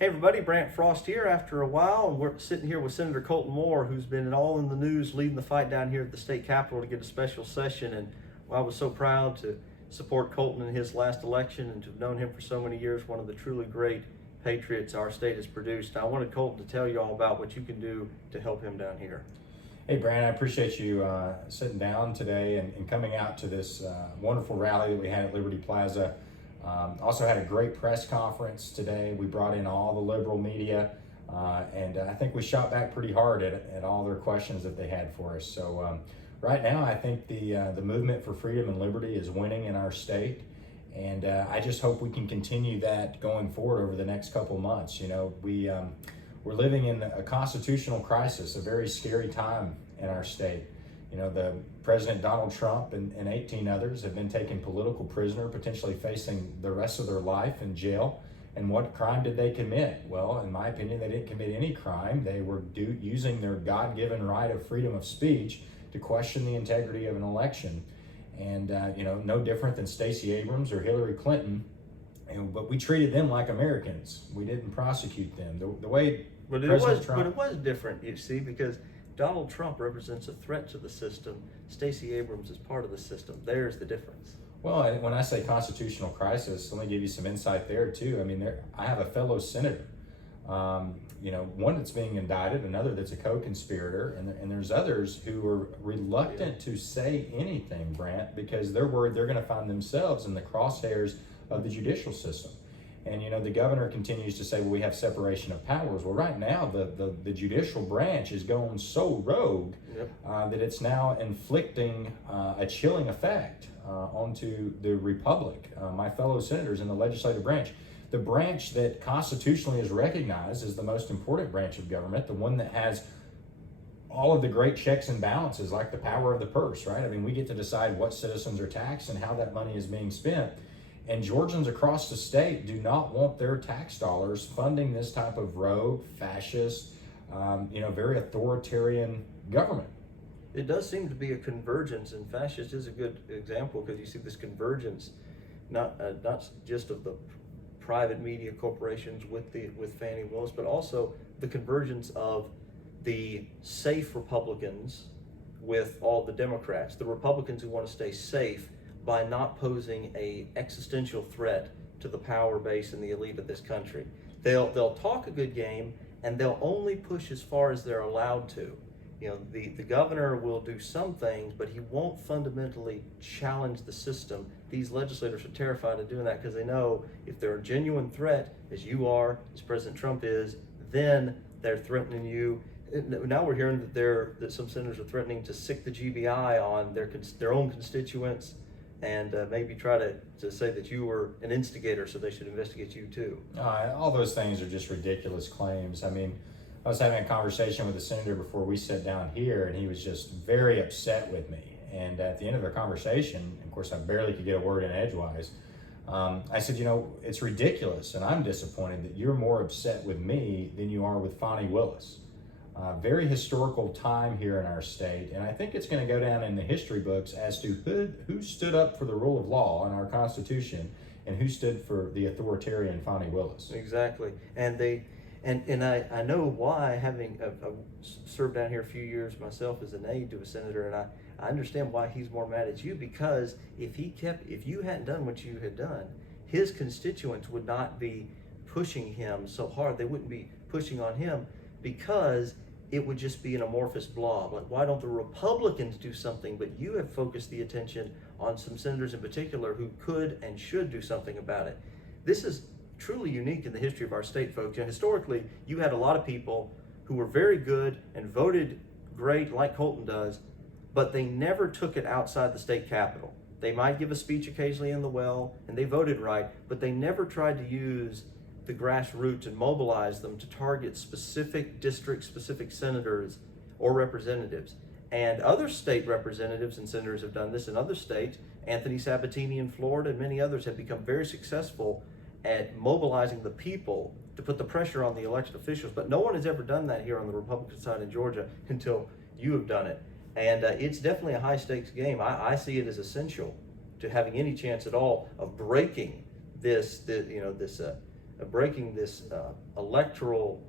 Hey everybody, Brant Frost here after a while, and we're sitting here with Senator Colton Moore, who's been all in the news leading the fight down here at the state capitol to get a special session. And I was so proud to support Colton in his last election and to have known him for so many years, one of the truly great patriots our state has produced. I wanted Colton to tell you all about what you can do to help him down here. Hey, Brant, I appreciate you sitting down today and coming out to this wonderful rally that we had at Liberty Plaza. Also had a great press conference today. We brought in all the liberal media, and I think we shot back pretty hard at all their questions that they had for us. So right now, I think the movement for freedom and liberty is winning in our state, and I just hope we can continue that going forward over the next couple of months. You know, we're living in a constitutional crisis, a very scary time in our state. You know, the President Donald Trump and 18 others have been taken political prisoner, potentially facing the rest of their life in jail. And what crime did they commit? Well, in my opinion, they didn't commit any crime. They were using their God-given right of freedom of speech to question the integrity of an election. And, you know, no different than Stacey Abrams or Hillary Clinton. But we treated them like Americans. We didn't prosecute them. The way But it was different, you see, because Donald Trump represents a threat to the system. Stacey Abrams is part of the system. There's the difference. Well, when I say constitutional crisis, let me give you some insight there too. I mean, I have a fellow senator, you know, one that's being indicted, another that's a co-conspirator, and there's others who are reluctant to say anything, Brant, because they're worried they're going to find themselves in the crosshairs of the judicial system. And, you know, the governor continues to say, well, we have separation of powers. Well, right now, the judicial branch is going so rogue that it's now inflicting a chilling effect onto the republic, my fellow senators in the legislative branch. The branch that constitutionally is recognized as the most important branch of government, the one that has all of the great checks and balances, like the power of the purse, right? I mean, we get to decide what citizens are taxed and how that money is being spent. And Georgians across the state do not want their tax dollars funding this type of rogue, fascist, you know, very authoritarian government. It does seem to be a convergence, and fascist is a good example because you see this convergence, not just of the private media corporations with Fannie Willis, but also the convergence of the safe Republicans with all the Democrats, the Republicans who want to stay safe by not posing a existential threat to the power base and the elite of this country. They'll talk a good game, and they'll only push as far as they're allowed to. You know, the governor will do some things, but he won't fundamentally challenge the system. These legislators are terrified of doing that because they know if they're a genuine threat, as you are, as President Trump is, then they're threatening you. Now we're hearing that some senators are threatening to sic the GBI on their own constituents, and maybe try to say that you were an instigator, so they should investigate you too. All those things are just ridiculous claims. I mean, I was having a conversation with a senator before we sat down here, and he was just very upset with me. And at the end of our conversation, of course, I barely could get a word in edgewise. I said, you know, it's ridiculous, and I'm disappointed that you're more upset with me than you are with Fannie Willis. Very historical time here in our state, and I think it's going to go down in the history books as to who stood up for the rule of law in our Constitution and who stood for the authoritarian Fannie Willis. Exactly, and I know why, having served down here a few years myself as an aide to a senator, and I understand why he's more mad at you, because if you hadn't done what you had done, his constituents would not be pushing him so hard. They wouldn't be pushing on him because it would just be an amorphous blob. Like, why don't the Republicans do something? But you have focused the attention on some senators in particular who could and should do something about it. This is truly unique in the history of our state, folks. You know, historically, you had a lot of people who were very good and voted great, like Colton does, but they never took it outside the state capitol. They might give a speech occasionally in the well, and they voted right, but they never tried to use the grassroots and mobilize them to target specific districts, specific senators or representatives. And other state representatives and senators have done this in other states. Anthony Sabatini in Florida and many others have become very successful at mobilizing the people to put the pressure on the elected officials. But no one has ever done that here on the Republican side in Georgia until you have done it. And it's definitely a high stakes game. I see it as essential to having any chance at all of breaking this breaking this electoral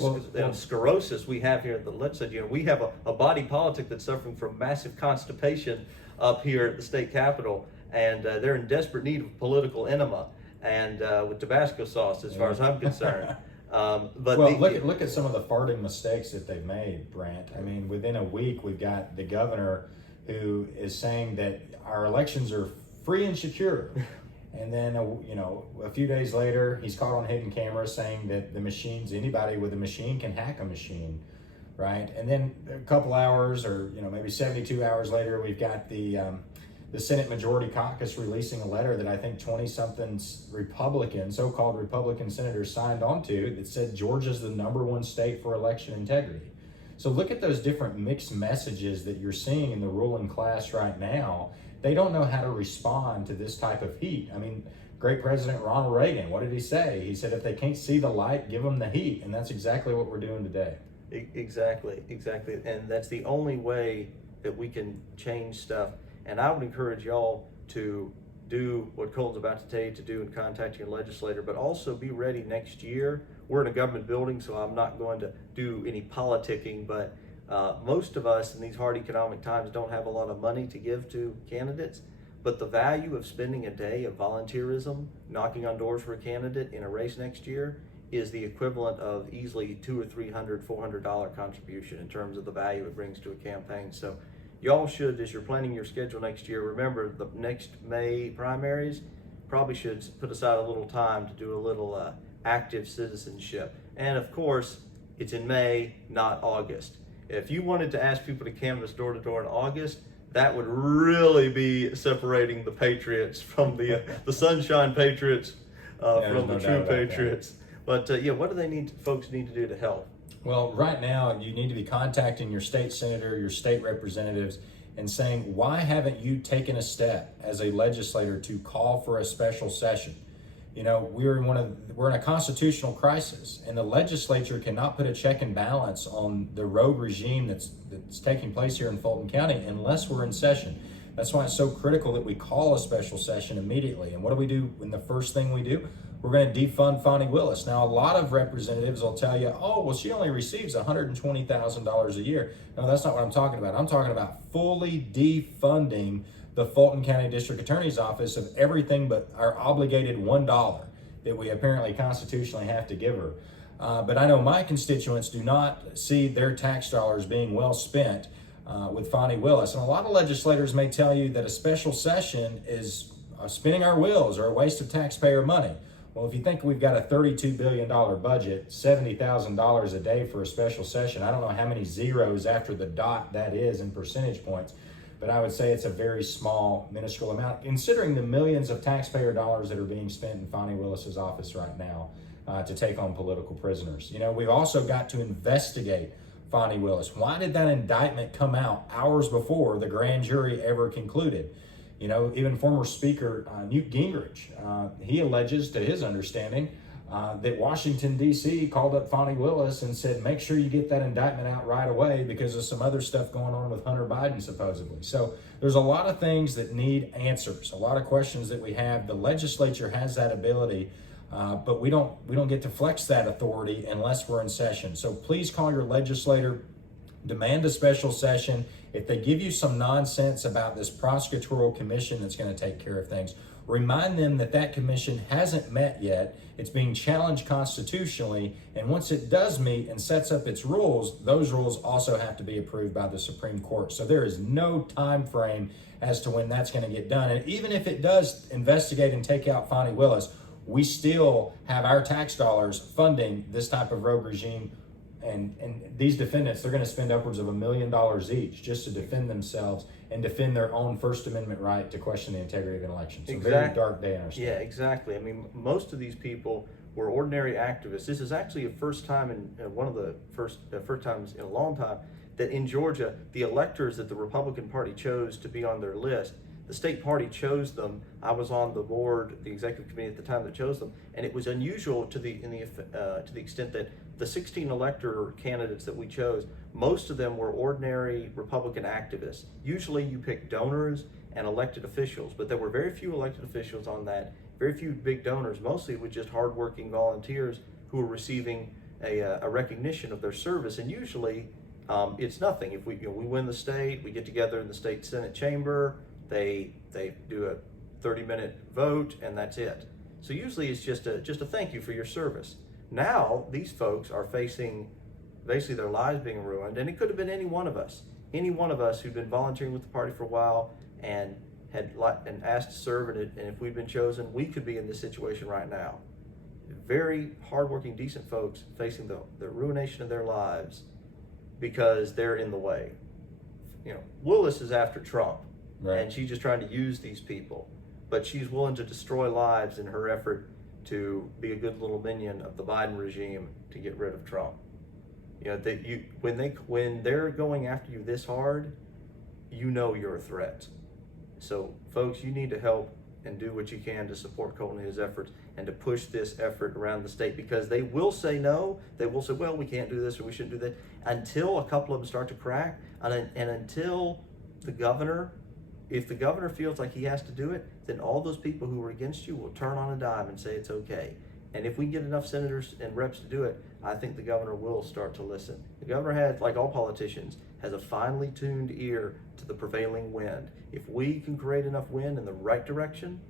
Well, sclerosis we have here at the legislature. We have a body politic that's suffering from massive constipation up here at the state capitol, and they're in desperate need of political enema and with Tabasco sauce, as far as I'm concerned. But well, look at some of the farting mistakes that they've made, Brant. I mean, within a week, we've got the governor who is saying that our elections are free and secure. And then, a few days later, he's caught on hidden camera saying that the machines, anybody with a machine can hack a machine, right? And then a couple hours, or maybe 72 hours later, we've got the Senate Majority Caucus releasing a letter that I think 20-something Republicans, so-called Republican senators, signed onto that said Georgia's the #1 state for election integrity. So look at those different mixed messages that you're seeing in the ruling class right now. They don't know how to respond to this type of heat. I mean, great President Ronald Reagan, what did he say? He said, if they can't see the light, give them the heat. And that's exactly what we're doing today. Exactly. And that's the only way that we can change stuff. And I would encourage y'all to do what Colton's about to tell you to do in contacting your legislator, but also be ready next year. We're in a government building, so I'm not going to do any politicking, but most of us in these hard economic times don't have a lot of money to give to candidates, but the value of spending a day of volunteerism, knocking on doors for a candidate in a race next year is the equivalent of easily $200 or $300, $400 contribution in terms of the value it brings to a campaign. So y'all should, as you're planning your schedule next year, remember the next May primaries, probably should put aside a little time to do a little active citizenship. And of course, it's in May, not August. If you wanted to ask people to canvass door to door in August, that would really be separating the patriots from the sunshine patriots from the true patriots. But what do folks need to do to help? Well, right now you need to be contacting your state senator, your state representatives, and saying, why haven't you taken a step as a legislator to call for a special session? We're in a constitutional crisis, and the legislature cannot put a check and balance on the rogue regime that's taking place here in Fulton County unless we're in session. That's why it's so critical that we call a special session immediately. And what do we do when the first thing we do? We're going to defund Fonnie Willis. Now, a lot of representatives will tell you, oh, well, she only receives $120,000 a year. No, that's not what I'm talking about. I'm talking about fully defunding the Fulton County District Attorney's Office of everything but our obligated $1 that we apparently constitutionally have to give her. But I know my constituents do not see their tax dollars being well spent with Fonnie Willis. And a lot of legislators may tell you that a special session is spinning our wheels or a waste of taxpayer money. Well, if you think we've got a $32 billion budget, $70,000 a day for a special session, I don't know how many zeros after the dot that is in percentage points, but I would say it's a very small, minuscule amount, considering the millions of taxpayer dollars that are being spent in Fonnie Willis's office right now to take on political prisoners. We've also got to investigate Fonnie Willis. Why did that indictment come out hours before the grand jury ever concluded? Even former Speaker Newt Gingrich, he alleges, to his understanding, that Washington, D.C. called up Fonnie Willis and said, make sure you get that indictment out right away because of some other stuff going on with Hunter Biden, supposedly. So there's a lot of things that need answers, a lot of questions that we have. The legislature has that ability, but we don't get to flex that authority unless we're in session. So please call your legislator, demand a special session. If they give you some nonsense about this prosecutorial commission that's going to take care of things, remind them that that commission hasn't met yet. It's being challenged constitutionally, and once it does meet and sets up its rules, those rules also have to be approved by the Supreme Court. So there is no time frame as to when that's going to get done. And even if it does investigate and take out Fonnie Willis, we still have our tax dollars funding this type of rogue regime. And these defendants, they're going to spend upwards of $1 million each just to defend themselves and defend their own First Amendment right to question the integrity of an election. So very dark day in our state. Yeah, exactly. I mean, most of these people were ordinary activists. This is actually a first time one of the first times in a long time that in Georgia, the electors that the Republican Party chose to be on their list, the state party chose them. I was on the board, the executive committee at the time that chose them, and it was unusual to the extent that the 16 elector candidates that we chose, most of them were ordinary Republican activists. Usually you pick donors and elected officials, but there were very few elected officials on that, very few big donors, mostly with just hardworking volunteers who are receiving a recognition of their service. And usually it's nothing. If we win the state, we get together in the state Senate chamber, they do a 30-minute vote, and that's it. So usually it's just a thank you for your service. Now these folks are facing basically their lives being ruined, and it could have been any one of us who'd been volunteering with the party for a while and had asked to serve, and if we'd been chosen, we could be in this situation right now. Very hardworking, decent folks facing the ruination of their lives because they're in the way. Willis is after Trump, right, and she's just trying to use these people, but she's willing to destroy lives in her effort to be a good little minion of the Biden regime to get rid of Trump. When they're going after you this hard, you're a threat. So folks, you need to help and do what you can to support Colton and his efforts and to push this effort around the state, because they will say no. They will say, well, we can't do this or we shouldn't do that, until a couple of them start to crack, and until the governor, if the governor feels like he has to do it, then all those people who are against you will turn on a dime and say it's okay. And if we get enough senators and reps to do it, I think the governor will start to listen. The governor has, like all politicians, has a finely tuned ear to the prevailing wind. If we can create enough wind in the right direction,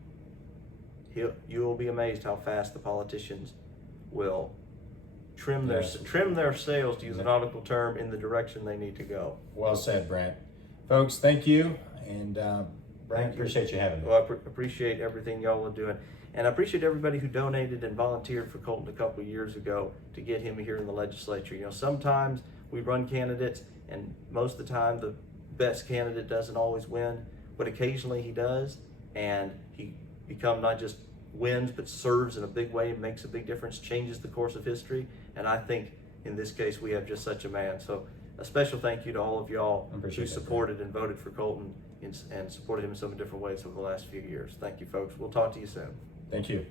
you'll be amazed how fast the politicians will trim their sails, to use a nautical term, in the direction they need to go. Well said, Brent. Folks, thank you, and Brent, appreciate you having me. Well, I appreciate everything y'all are doing. And I appreciate everybody who donated and volunteered for Colton a couple of years ago to get him here in the legislature. Sometimes we run candidates, and most of the time the best candidate doesn't always win, but occasionally he does, and he not just wins, but serves in a big way, makes a big difference, changes the course of history. And I think in this case we have just such a man. So a special thank you to all of y'all who supported and voted for Colton and supported him in so many different ways over the last few years. Thank you, folks. We'll talk to you soon. Thank you.